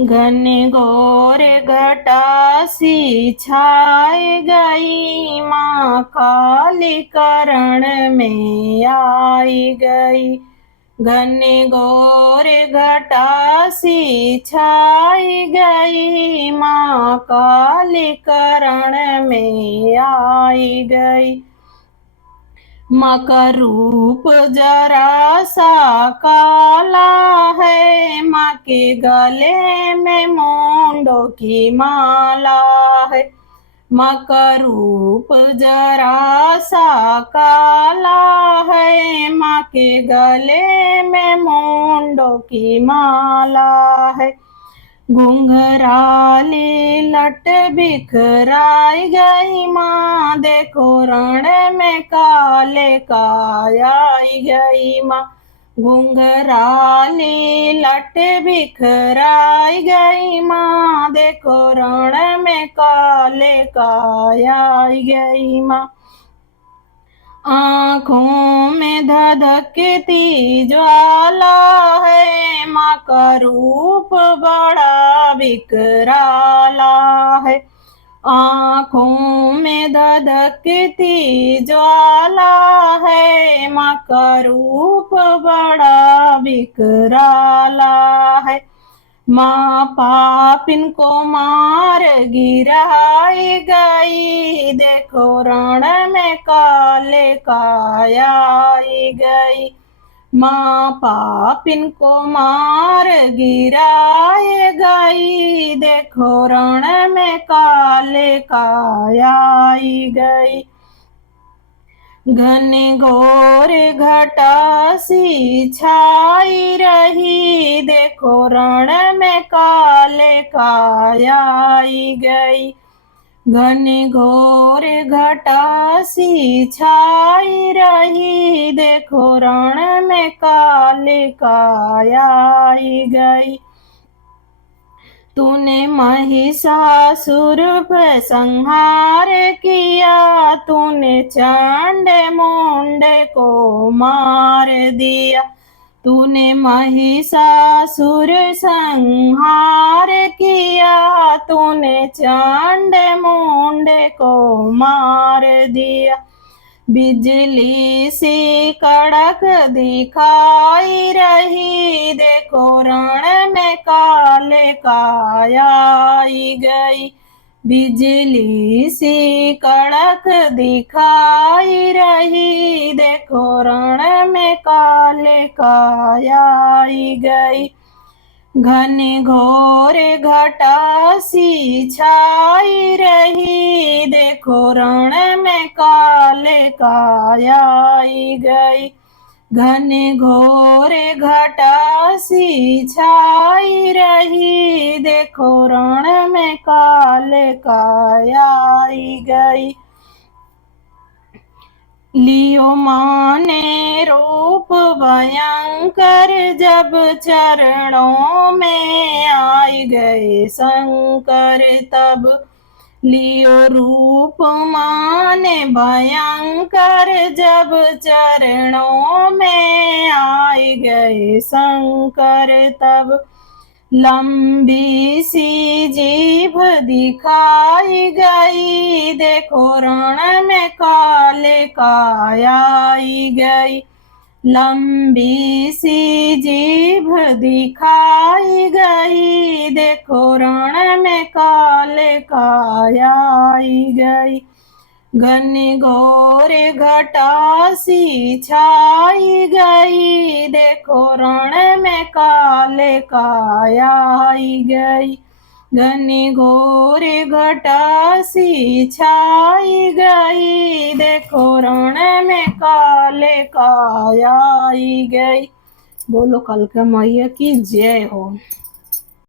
घने घोर घटासी छाए गई, माँ काली करण में आई गई। घने घोर घटासी छाई गई, माँ काली करण में आई गई। माँ का रूप जरा सा काला है, माँ के गले में मुंडों की माला है। माँ का रूप जरा सा काला है, माँ के गले में मुंडों की माला है। घुंघराली लट बिखराई गई, माँ देखो रण में काले काई गई। माँ घुंघराली लट बिखराई गई, माँ देखो रण में काले काई गई। माँ आँखों में धधकती ज्वाला है, माँ का रूप बड़ा विकराला है। आँखों में धधकती ज्वाला है, माँ का रूप बड़ा विकराला है। माँ पापिन को मार गिराई गई, देखो रण में काले काई गई। माँ पापिन को मार गिराई गई, देखो रण में काले काई गई। घने घोर घटासी छाई रही, देखो रण में काले काई गई। घने घोर घटासी छाई रही, देखो रण में काले काई गई। तूने महिषासुर पे संहार किया, तूने चंडे मुंडे को मार दिया। तूने महिषासुर संहार किया, तूने चंडे मुंडे को मार दिया। बिजली सी कड़क दिखाई रही, देखो रण में काले काई गई। बिजली सी कड़क दिखाई रही, देखो रण में काले काई गई। घने घोर घटासी छाई रही, देखो रण में काले काई गई। घने घोर घटासी छाई रही, देखो रण में काले काई गई। लियो माँ ने रूप भयंकर, जब चरणों में आई गए शंकर तब। लियो रूप माँ ने भयंकर, जब चरणों में आई गए शंकर तब। लंबी सी जीभ दिखाई गई, देखो रण में काले काई गई। लंबी सी जीभ दिखाई गई, देखो रण में काले काई गई। घने घोर घटासी छाई गई, देखो रण में काले काई गई। घने घोर घटासी छाई गई, देखो रण में काले काई गई। बोलो कालका मैया की जय हो।